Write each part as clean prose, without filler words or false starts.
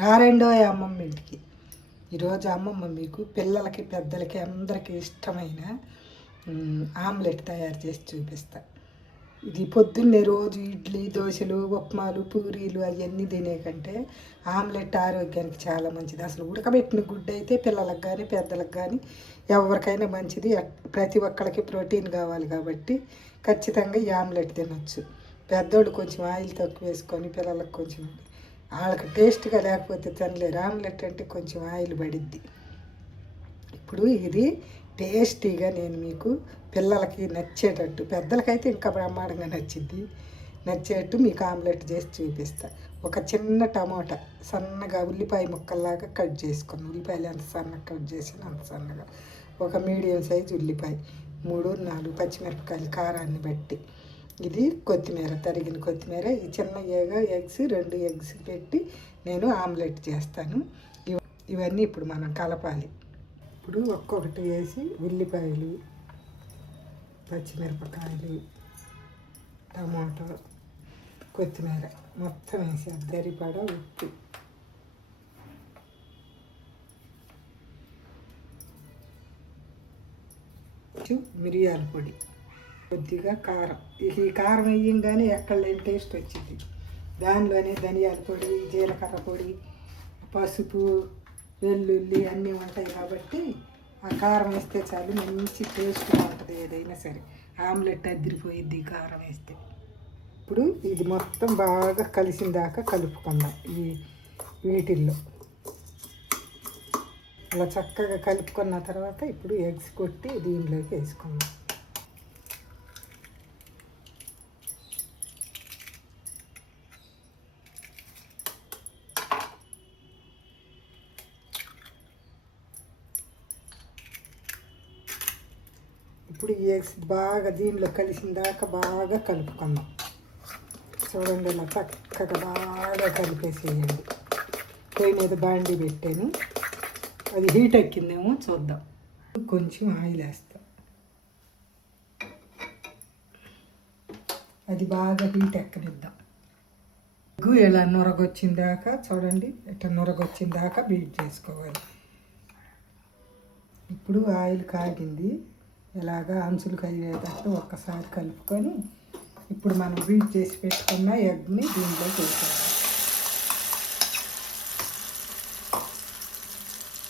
రారెండోయ్ అమ్మమ్మ ఇంటికి. ఈరోజు అమ్మమ్మ మీకు పిల్లలకి పెద్దలకి అందరికీ ఇష్టమైన ఆమ్లెట్ తయారు చేసి చూపిస్తా. ఇది పొద్దున్నే రోజు ఇడ్లీ దోశలు ఉప్మాలు పూరీలు అవన్నీ తినే కంటే ఆమ్లెట్ ఆరోగ్యానికి చాలా మంచిది. అసలు ఉడకబెట్టిన గుడ్డు అయితే పిల్లలకు కానీ పెద్దలకు కానీ ఎవరికైనా మంచిది. ప్రతి ఒక్కరికి ప్రోటీన్ కావాలి కాబట్టి ఖచ్చితంగా ఈ ఆమ్లెట్ తినొచ్చు. పెద్దోళ్ళు కొంచెం ఆయిల్ తక్కువ వేసుకొని పిల్లలకు కొంచెం వాళ్ళకి టేస్ట్గా లేకపోతే తినలేరు. ఆమ్లెట్ అంటే కొంచెం ఆయిల్ పడిద్ది. ఇప్పుడు ఇది టేస్టీగా నేను మీకు పిల్లలకి నచ్చేటట్టు, పెద్దలకైతే ఇంకా బ్రహ్మాండంగా నచ్చేటట్టు మీకు ఆమ్లెట్ చేసి చూపిస్తా. ఒక చిన్న టమాటా సన్నగా ఉల్లిపాయ ముక్కల్లాగా కట్ చేసుకుని, ఉల్లిపాయలు ఎంత సన్నగా కట్ చేసిన అంత సన్నగా, ఒక మీడియం సైజు ఉల్లిపాయ, 3-4 పచ్చిమిరపకాయలు కారాన్ని బట్టి, ఇది కొత్తిమీర, తరిగిన కొత్తిమీర, ఈ చిన్న ఎగ్స్ 2 ఎగ్స్ పెట్టి నేను ఆమ్లెట్ చేస్తాను. ఇవన్నీ ఇప్పుడు మనం కలపాలి. ఇప్పుడు ఒక్కొక్కటి వేసి ఉల్లిపాయలు, పచ్చిమిరపకాయలు, టమాటో, కొత్తిమీర మొత్తం వేసి సరిపడా ఉప్పు, మిరియాల పొడి, కొద్దిగా కారం. ఈ కారం వేయంగానే ఎక్కడ లేని టేస్ట్ వచ్చింది. దానిలోనే ధనియాల పొడి, జీలకర్ర పొడి, పసుపు, వెల్లుల్లి అన్నీ ఉంటాయి కాబట్టి ఆ కారం వేస్తే చాలు మంచి టేస్ట్గా ఉంటుంది. ఏదైనా సరే ఆమ్లెట్ అదిరిపోయిద్ది కారం వేస్తే. ఇప్పుడు ఇది మొత్తం బాగా కలిసిన దాకా కలుపుకుందాం. వీటిల్లో అలా చక్కగా కలుపుకున్న తర్వాత ఇప్పుడు ఎగ్స్ కొట్టి దీనిలోకి వేసుకుందాం. ఇప్పుడు ఈ ఎగ్స్ బాగా దీనిలో కలిసిన దాకా బాగా కలుపుకుందాం. చూడండి, ఇలా చక్కగా బాగా కలిపేసేయండి. పొయ్యి మీద బాండి పెట్టాను, అది హీట్ ఎక్కిందేమో చూద్దాం. కొంచెం ఆయిల్ వేస్తాం, అది బాగా హీట్ ఎక్కనిద్దాం. ఎగ్గు ఇలా నొరగొచ్చిన దాకా చూడండి, ఇట్లా నొరగొచ్చిన దాకా బీట్ చేసుకోవాలి. ఇప్పుడు ఆయిల్ కాగింది, ఇలాగా అంచులు కయ్యేటట్టు ఒక్కసారి కలుపుకొని ఇప్పుడు మనం బీట్ చేసి పెట్టుకున్న ఎగ్ని దీంట్లో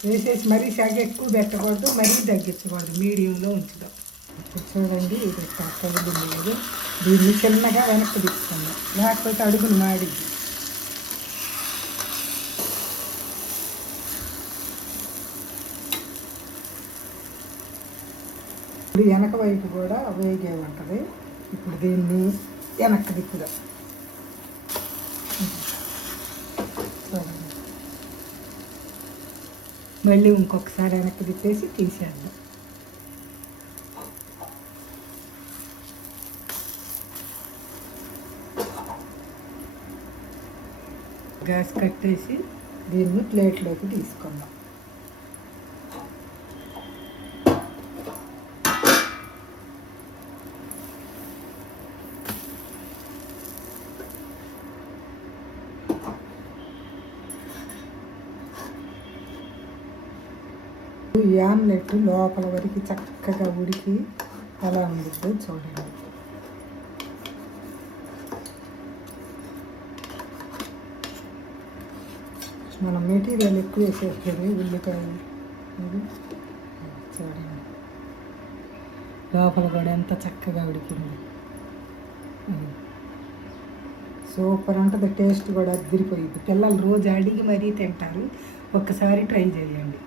వేసేసి మరీ సగ ఎక్కువ పెట్టకూడదు, మరీ తగ్గించకూడదు, మీడియంలో ఉంచుదాం. ఇప్పుడు చూడండి, ఇది కలుగుతుంది లేదు, దీన్ని చిన్నగా వెనక్కి తీసుకుందాం, లేకపోతే అడుగును మాడిద్ది. ఇప్పుడు వెనక వైపు కూడా వేగే ఉంటుంది. ఇప్పుడు దీన్ని వెనక్కి తిప్పుదాం. చూడండి, మళ్ళీ ఇంకొకసారి వెనక్కి తిప్పేసి తీసేద్దాం. గ్యాస్ కట్టేసి దీన్ని ప్లేట్లోకి తీసుకుందాం. ఈ ఆమ్లెట్ లోపల వరకు చక్కగా ఉడికి ఎలా ఉండిద్దో చూడండి. మనం మెటీరియల్ ఎక్కువ వేసేస్తుంది, ఉల్లిపాయలు చూడండి, లోపల కూడా ఎంత చక్కగా ఉడికింది. సూపర్ ఉంటుంది, టేస్ట్ కూడా అదిరిపోయింది. పిల్లలు రోజు అడిగి మరీ తింటారు. ఒక్కసారి ట్రై చేయండి.